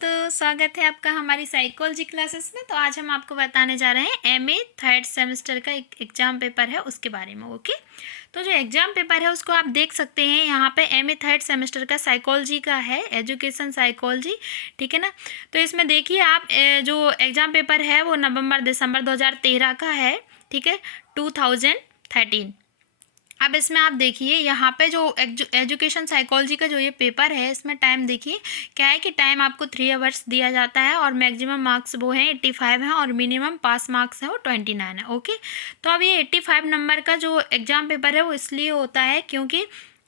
दोस्तों, स्वागत है आपका हमारी साइकोलॉजी क्लासेस में। तो आज हम आपको बताने जा रहे हैं एमए थर्ड सेमेस्टर का एक एग्ज़ाम पेपर है उसके बारे में। ओके, तो जो एग्ज़ाम पेपर है उसको आप देख सकते हैं यहाँ पे। एमए थर्ड सेमेस्टर का साइकोलॉजी का है, एजुकेशन साइकोलॉजी, ठीक है ना। तो इसमें देखिए आप जो एग्ज़ाम पेपर है वो नवंबर दिसंबर 2013 का है, ठीक है, 2013। अब इसमें आप देखिए यहाँ पे जो एजुकेशन साइकोलॉजी का जो ये पेपर है इसमें टाइम देखिए क्या है कि टाइम आपको 3 आवर्स दिया जाता है और मैक्सिमम मार्क्स वो हैं 85 हैं और मिनिमम पास मार्क्स हैं वो 29 है। ओके, तो अब ये 85 नंबर का जो एग्ज़ाम पेपर है वो इसलिए होता है क्योंकि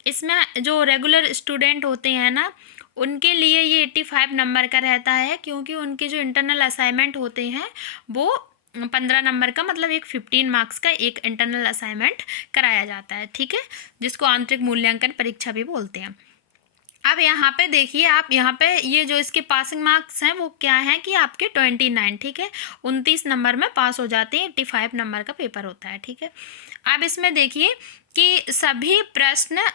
इसमें जो रेगुलर स्टूडेंट होते हैं ना उनके लिए ये 85 नंबर का रहता है, क्योंकि उनके जो इंटरनल असाइनमेंट होते हैं वो 15 नंबर का, मतलब एक 15 मार्क्स का एक इंटरनल असाइनमेंट कराया जाता है, ठीक है, जिसको आंतरिक मूल्यांकन परीक्षा भी बोलते हैं। अब यहाँ पे देखिए आप यहाँ पे ये जो इसके पासिंग मार्क्स हैं वो क्या हैं कि आपके 29, ठीक है, 29 नंबर में पास हो जाते हैं। 85 नंबर का पेपर होता है, ठीक है। अब इसमें देखिए कि सभी प्रश्न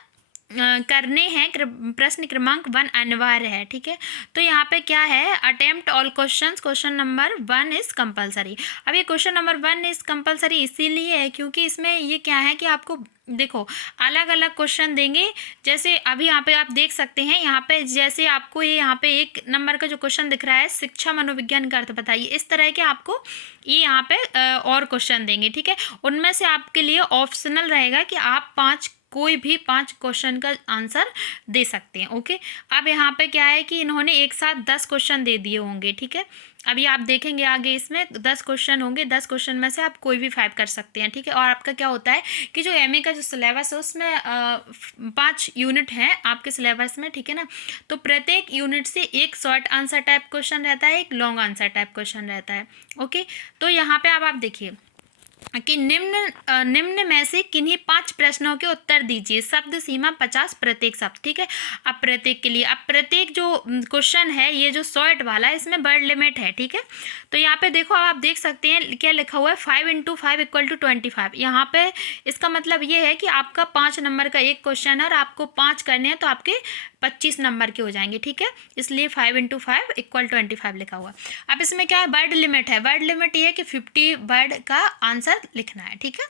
करने हैं, प्रश्न क्रमांक 1 अनिवार्य है, ठीक है। तो यहाँ पे क्या है, attempt all questions, question number 1 is compulsory. अब ये क्वेश्चन नंबर 1 इज़ कंपलसरी इसीलिए है क्योंकि इसमें ये क्या है कि आपको देखो अलग अलग क्वेश्चन देंगे। जैसे अभी यहाँ पे आप देख सकते हैं, यहाँ पे जैसे आपको ये यहाँ पे 1 नंबर का जो क्वेश्चन दिख रहा है, शिक्षा मनोविज्ञान का अर्थ बताइए, इस तरह के आपको ये यहाँ पे और क्वेश्चन देंगे, ठीक है। उनमें से आपके लिए ऑप्शनल रहेगा कि आप कोई भी 5 क्वेश्चन का आंसर दे सकते हैं। ओके, अब यहाँ पे क्या है कि इन्होंने एक साथ 10 क्वेश्चन दे दिए होंगे, ठीक है। अभी आप देखेंगे आगे इसमें 10 क्वेश्चन होंगे, 10 क्वेश्चन में से आप कोई भी 5 कर सकते हैं, ठीक है। और आपका क्या होता है कि जो एमए का जो सिलेबस है उसमें 5 यूनिट हैं आपके सिलेबस में, ठीक है ना। तो प्रत्येक यूनिट से एक शॉर्ट आंसर टाइप क्वेश्चन रहता है, एक लॉन्ग आंसर टाइप क्वेश्चन रहता है। ओके, तो यहाँ पे अब आप देखिए कि निम्न में से किन्हीं 5 प्रश्नों के उत्तर दीजिए। शब्द सीमा 50 प्रत्येक शब्द, ठीक है। अब प्रत्येक के लिए, अब प्रत्येक जो क्वेश्चन है ये जो शॉर्ट वाला है इसमें वर्ड लिमिट है, ठीक है। तो यहाँ पे देखो आप देख सकते हैं क्या लिखा हुआ है, 5 × 5 = 25। यहाँ पे इसका मतलब ये है कि आपका 5 नंबर का एक क्वेश्चन है और आपको 5 करने हैं तो आपके 25 नंबर के हो जाएंगे, ठीक है। इसलिए 5 × 5 = 25 लिखा हुआ। अब इसमें क्या है, वर्ड लिमिट है। वर्ड लिमिट ये है कि 50 वर्ड का आंसर लिखना है, ठीक है।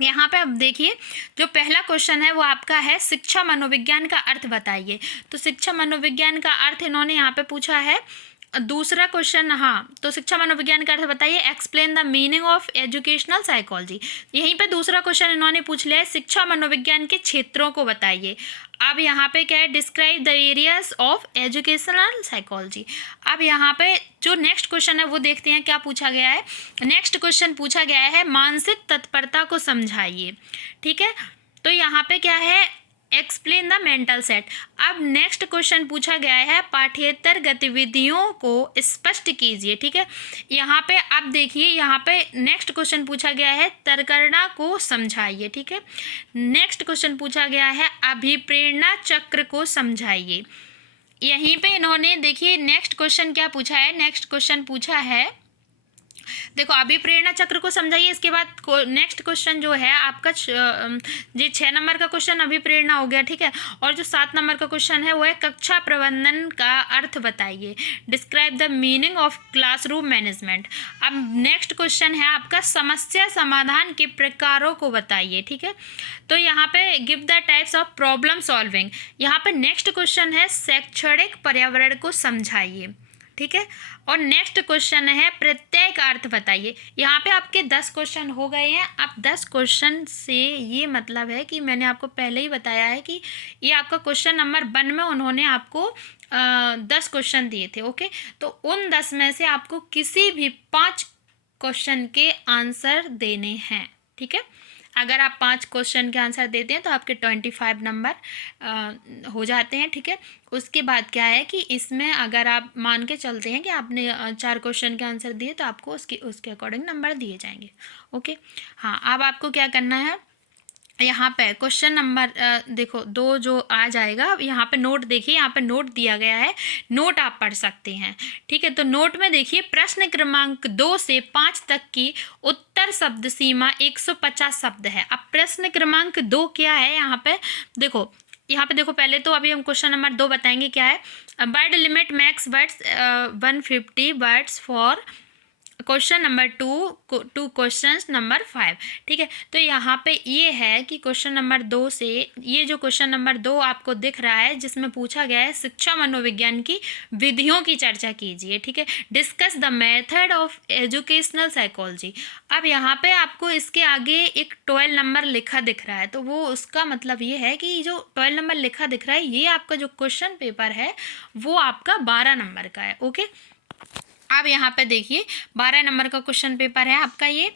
यहाँ पे अब देखिए जो पहला क्वेश्चन है वो आपका है शिक्षा मनोविज्ञान का अर्थ बताइए। तो शिक्षा मनोविज्ञान का अर्थ इन्होंने यहाँ पे पूछा है। दूसरा क्वेश्चन, हाँ, तो शिक्षा मनोविज्ञान का अर्थ बताइए, explain the meaning of educational psychology. यहीं पे दूसरा क्वेश्चन इन्होंने पूछ लिया है, शिक्षा मनोविज्ञान के क्षेत्रों को बताइए। अब यहाँ पे क्या है, describe the areas of educational psychology. अब यहाँ पे जो नेक्स्ट क्वेश्चन है वो देखते हैं क्या पूछा गया है। नेक्स्ट क्वेश्चन पूछा गया है मानसिक तत्परता को समझाइए, ठीक है। तो यहाँ पे क्या है, एक्सप्लेन द मेंटल सेट। अब नेक्स्ट क्वेश्चन पूछा गया है पाठ्येतर गतिविधियों को स्पष्ट कीजिए, ठीक है। यहाँ पे अब देखिए यहाँ पे नेक्स्ट क्वेश्चन पूछा गया है तर्कणा को समझाइए, ठीक है। नेक्स्ट क्वेश्चन पूछा गया है अभिप्रेरणा चक्र को समझाइए। यहीं पे इन्होंने देखिए नेक्स्ट क्वेश्चन क्या पूछा है, नेक्स्ट क्वेश्चन पूछा है, देखो अभिप्रेरणा चक्र को समझाइए। इसके बाद नेक्स्ट क्वेश्चन जो है आपका ये 6 नंबर का क्वेश्चन अभिप्रेरणा हो गया, ठीक है। और जो 7 नंबर का क्वेश्चन है वो है कक्षा प्रबंधन का अर्थ बताइए, describe the meaning of classroom management. अब नेक्स्ट क्वेश्चन है आपका समस्या समाधान के प्रकारों को बताइए, ठीक है। तो यहाँ पे give the types of problem solving. यहाँ पे नेक्स्ट क्वेश्चन है शैक्षणिक पर्यावरण को समझाइए, ठीक है। और नेक्स्ट क्वेश्चन है प्रत्यय का अर्थ बताइए। यहाँ पे आपके 10 क्वेश्चन हो गए हैं। अब 10 क्वेश्चन से ये मतलब है कि मैंने आपको पहले ही बताया है कि ये आपका क्वेश्चन नंबर 1 में उन्होंने आपको 10 क्वेश्चन दिए थे। ओके, तो उन 10 में से आपको किसी भी 5 क्वेश्चन के आंसर देने हैं, ठीक है। अगर आप 5 क्वेश्चन के आंसर देते हैं तो आपके 25 नंबर हो जाते हैं, ठीक है। उसके बाद क्या है कि इसमें अगर आप मान के चलते हैं कि आपने 4 क्वेश्चन के आंसर दिए तो आपको उसके अकॉर्डिंग नंबर दिए जाएंगे। ओके, हाँ, अब आपको क्या करना है, यहाँ पे क्वेश्चन नंबर देखो 2 जो आ जाएगा, यहाँ पे नोट देखिए, यहाँ पे नोट दिया गया है, नोट आप पढ़ सकते हैं, ठीक है। तो नोट में देखिए प्रश्न क्रमांक 2 से 5 तक की उत्तर शब्द सीमा 150 शब्द है। अब प्रश्न क्रमांक 2 क्या है, यहाँ पे देखो यहाँ पे देखो, पहले तो अभी हम क्वेश्चन नंबर 2 बताएंगे क्या है। Word limit max words 150 words for question number 2 to question number 5। ठीक है, तो यहाँ पे ये है कि क्वेश्चन नंबर 2 से, ये जो क्वेश्चन नंबर 2 आपको दिख रहा है जिसमें पूछा गया है शिक्षा मनोविज्ञान की विधियों की चर्चा कीजिए। ठीक है, discuss the method of educational psychology. अब यहाँ पे आपको इसके आगे एक 12 नंबर लिखा दिख रहा है, तो वो उसका मतलब ये है कि जो 12 नंबर लिखा दिख रहा है, ये आपका जो क्वेश्चन पेपर है वो आपका 12 नंबर का है। ओके, अब यहाँ पे देखिए 12 नंबर का क्वेश्चन पेपर है आपका ये,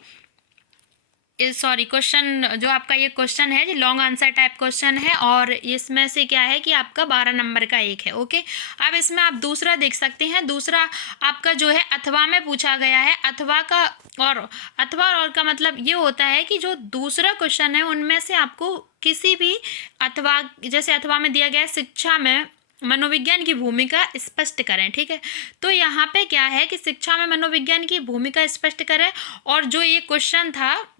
सॉरी क्वेश्चन जो आपका ये क्वेश्चन है, ये लॉन्ग आंसर टाइप क्वेश्चन है और इसमें से क्या है कि आपका 12 नंबर का एक है। ओके, अब इसमें आप दूसरा देख सकते हैं, दूसरा आपका जो है अथवा में पूछा गया है। अथवा का और अथवा और का मतलब ये होता है कि जो दूसरा क्वेश्चन है उनमें से आपको किसी भी अथवा, जैसे अथवा में दिया गया है शिक्षा में मनोविज्ञान की भूमिका स्पष्ट करें। ठीक है, तो यहाँ पे क्या है कि शिक्षा में मनोविज्ञान की भूमिका स्पष्ट करें, और जो ये क्वेश्चन था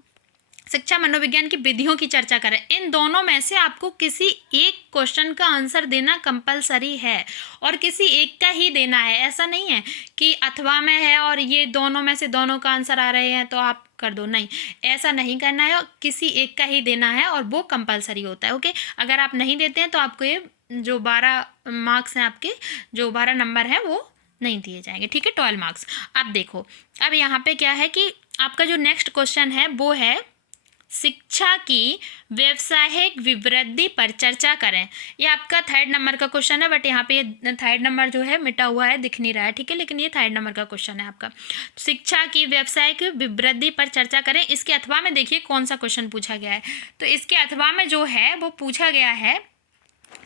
शिक्षा मनोविज्ञान की विधियों की चर्चा करें। इन दोनों में से आपको किसी एक क्वेश्चन का आंसर देना कंपलसरी है और किसी एक का ही देना है। ऐसा नहीं है कि अथवा में है और ये दोनों में से दोनों का आंसर आ रहे हैं तो आप कर दो, नहीं, ऐसा नहीं करना है, किसी एक का ही देना है और वो कंपलसरी होता है। ओके, अगर आप नहीं देते हैं तो आपको ये जो 12 मार्क्स हैं, आपके जो 12 नंबर हैं वो नहीं दिए जाएंगे। ठीक है, 12 मार्क्स। अब देखो, अब यहाँ पे क्या है कि आपका जो नेक्स्ट क्वेश्चन है वो है शिक्षा की व्यावसायिक विवृद्धि पर चर्चा करें। ये आपका 3rd नंबर का क्वेश्चन है, बट यहाँ पे ये 3rd नंबर जो है मिटा हुआ है, दिख नहीं रहा है। ठीक है, लेकिन ये 3rd नंबर का क्वेश्चन है आपका। शिक्षा की व्यावसायिक विवृद्धि पर चर्चा करें। इसके अथवा में देखिए कौन सा क्वेश्चन पूछा गया है। तो इसके अथवा में जो है वो पूछा गया है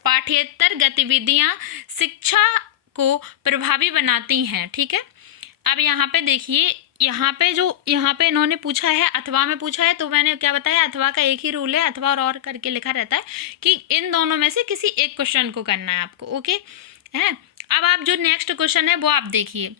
पाठ्येतर गतिविधियाँ शिक्षा को प्रभावी बनाती हैं। ठीक है, अब यहाँ पे देखिए, यहाँ पे इन्होंने पूछा है, अथवा में पूछा है, तो मैंने क्या बताया, अथवा का एक ही रूल है, अथवा और करके लिखा रहता है कि इन दोनों में से किसी एक क्वेश्चन को करना है आपको। ओके है, अब आप जो नेक्स्ट क्वेश्चन है वो आप देखिए।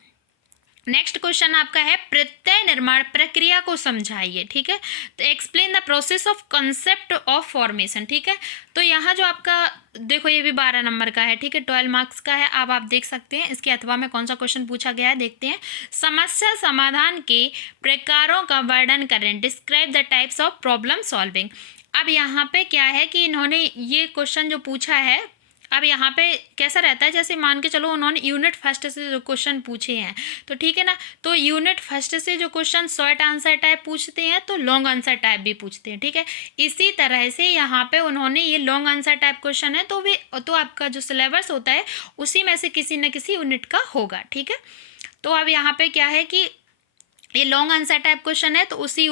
नेक्स्ट क्वेश्चन आपका है प्रत्यय निर्माण प्रक्रिया को समझाइए। ठीक है, तो explain the process of concept of formation. ठीक है, तो यहाँ जो आपका देखो, ये भी 12 नंबर का है। ठीक है, 12 मार्क्स का है। अब आप देख सकते हैं इसके अथवा में कौन सा क्वेश्चन पूछा गया है, देखते हैं। समस्या समाधान के प्रकारों का वर्णन करें, describe the types of problem solving. अब यहाँ पे क्या है कि इन्होंने ये क्वेश्चन जो पूछा है, अब यहाँ पे कैसा रहता है, जैसे मान के चलो उन्होंने यूनिट फर्स्ट से जो क्वेश्चन पूछे हैं, तो ठीक है ना, तो यूनिट फर्स्ट से जो क्वेश्चन शॉर्ट आंसर टाइप पूछते हैं तो लॉन्ग आंसर टाइप भी पूछते हैं। ठीक है, इसी तरह से यहाँ पे उन्होंने ये लॉन्ग आंसर टाइप क्वेश्चन है तो आपका जो सिलेबस होता है उसी में से किसी न किसी यूनिट का होगा। ठीक है, तो अब यहाँ पे क्या है कि ये लॉन्ग आंसर टाइप क्वेश्चन है तो उसी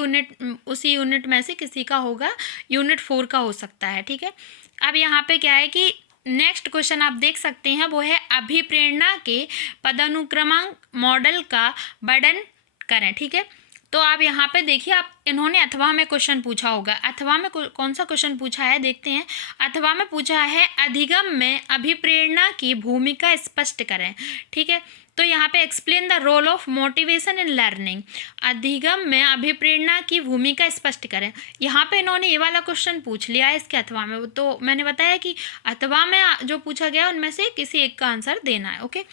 यूनिट में से किसी का होगा, यूनिट 4 का हो सकता है। ठीक है, अब यहाँ पे क्या है कि नेक्स्ट क्वेश्चन आप देख सकते हैं वो है अभिप्रेरणा के पदानुक्रमांक मॉडल का वर्णन करें। ठीक है, तो आप यहाँ पे देखिए, आप इन्होंने अथवा में क्वेश्चन पूछा होगा। अथवा में कौन सा क्वेश्चन पूछा है देखते हैं। अथवा में पूछा है अधिगम में अभिप्रेरणा की भूमिका स्पष्ट करें। ठीक है, तो यहाँ पे explain the role of motivation in learning. अधिगम में अभिप्रेरणा की भूमिका स्पष्ट करें। यहाँ पे इन्होंने ये वाला क्वेश्चन पूछ लिया है इसके अथवा में, तो मैंने बताया कि अथवा में जो पूछा गया उनमें से किसी एक का आंसर देना है। ओके,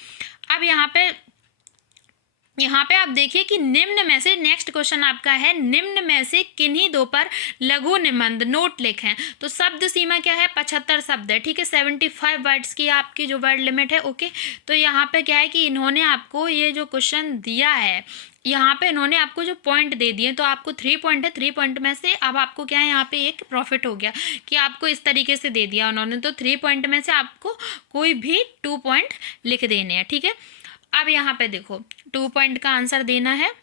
अब यहाँ पे आप देखिए कि निम्न में से, नेक्स्ट क्वेश्चन आपका है, निम्न में से किन्हीं दो पर लघु निबंध नोट लिखें। तो शब्द सीमा क्या है, 75 शब्द है। ठीक है, 75 वर्ड्स की आपकी जो वर्ड लिमिट है। ओके, तो यहाँ पे क्या है कि इन्होंने आपको ये जो क्वेश्चन दिया है, यहाँ पे इन्होंने आपको जो पॉइंट दे दिए, तो आपको 3 पॉइंट है, 3 पॉइंट में से अब आपको क्या है, यहाँ पे एक प्रॉफिट हो गया कि आपको इस तरीके से दे दिया उन्होंने, तो 3 पॉइंट में से आपको कोई भी 2 पॉइंट लिख देने हैं। ठीक है, अब यहाँ पे देखो 2 पॉइंट का आंसर देना है।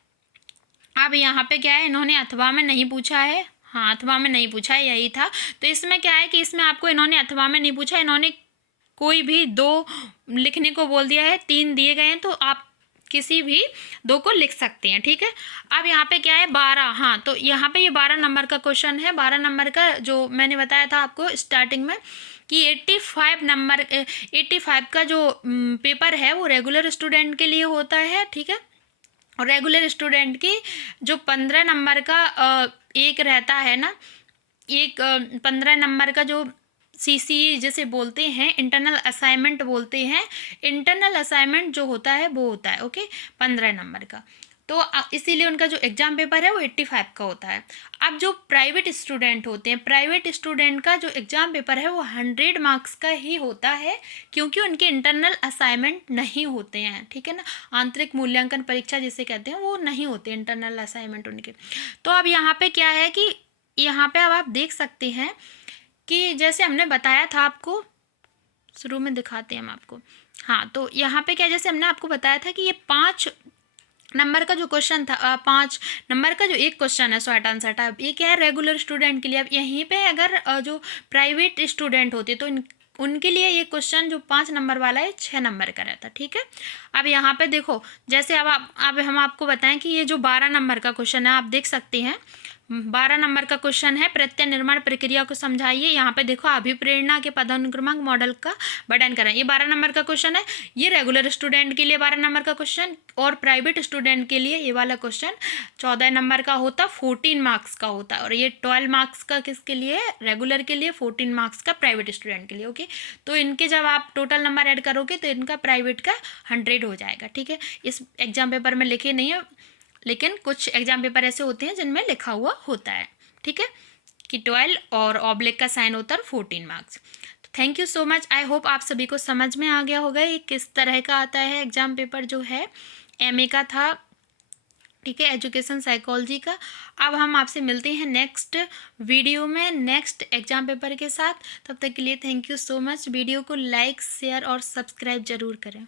अब यहाँ पे क्या है, इन्होंने अथवा में नहीं पूछा है, हाँ अथवा में नहीं पूछा है, यही था। तो इसमें क्या है कि इसमें आपको इन्होंने अथवा में नहीं पूछा, इन्होंने कोई भी 2 लिखने को बोल दिया है, 3 दिए गए हैं तो आप किसी भी 2 को लिख सकते हैं। ठीक है, अब यहाँ पे क्या है 12, हाँ तो यहाँ पे ये 12 नंबर का क्वेश्चन है। 12 नंबर का जो मैंने बताया था आपको स्टार्टिंग में कि 85 का जो पेपर है वो रेगुलर स्टूडेंट के लिए होता है। ठीक है, और रेगुलर स्टूडेंट की जो 15 नंबर का एक रहता है ना, एक 15 नंबर का जो CC जैसे बोलते हैं, इंटरनल असाइनमेंट बोलते हैं। इंटरनल असाइनमेंट जो होता है वो होता है ओके 15 नंबर का। तो इसीलिए उनका जो एग्ज़ाम पेपर है वो 85 का होता है। अब जो प्राइवेट स्टूडेंट होते हैं, प्राइवेट स्टूडेंट का जो एग्ज़ाम पेपर है वो 100 मार्क्स का ही होता है, क्योंकि उनके इंटरनल असाइनमेंट नहीं होते हैं, ठीक है ना। आंतरिक मूल्यांकन परीक्षा जिसे कहते हैं वो नहीं होते इंटरनल असाइनमेंट उनके। तो अब यहाँ पे क्या है कि यहाँ पे अब आप देख सकते हैं कि जैसे हमने बताया था आपको, शुरू में दिखाते हैं हम आपको। हाँ, तो यहाँ पे क्या, जैसे हमने आपको बताया था कि ये 5 नंबर का जो क्वेश्चन था, 5 नंबर का जो एक क्वेश्चन है शॉर्ट आंसर टाइप, ये क्या है रेगुलर स्टूडेंट के लिए। अब यहीं पे अगर जो प्राइवेट स्टूडेंट होते तो उनके लिए ये क्वेश्चन जो 5 नंबर वाला है 6 नंबर का रहता, ठीक है। अब यहाँ पे देखो, जैसे अब हम आपको बताएं कि ये जो 12 नंबर का क्वेश्चन है, आप देख सकते हैं 12 नंबर का क्वेश्चन है, प्रत्यय निर्माण प्रक्रिया को समझाइए। यहाँ पे देखो अभिप्रेरणा के पदानुक्रमांक मॉडल का वर्णन करें, ये 12 नंबर का क्वेश्चन है। ये रेगुलर स्टूडेंट के लिए 12 नंबर का क्वेश्चन, और प्राइवेट स्टूडेंट के लिए ये वाला क्वेश्चन 14 नंबर का होता, 14 मार्क्स का होता है। और ये 12 मार्क्स का किसके लिए, रेगुलर के लिए, 14 मार्क्स का प्राइवेट स्टूडेंट के लिए ओके। तो इनके जब आप टोटल नंबर ऐड करोगे तो इनका प्राइवेट का 100 हो जाएगा, ठीक है। इस एग्जाम पेपर में लिखे नहीं है, लेकिन कुछ एग्जाम पेपर ऐसे होते हैं जिनमें लिखा हुआ होता है, ठीक है, कि 12 और ऑब्लिक का साइन होता है 14 मार्क्स। तो thank you so much, I hope आप सभी को समझ में आ गया होगा ये किस तरह का आता है एग्जाम पेपर जो है MA का था, ठीक है, एजुकेशन साइकोलॉजी का। अब हम आपसे मिलते हैं नेक्स्ट वीडियो में नेक्स्ट एग्जाम पेपर के साथ। तब तक के लिए thank you so much. Video को लाइक शेयर और सब्सक्राइब जरूर करें।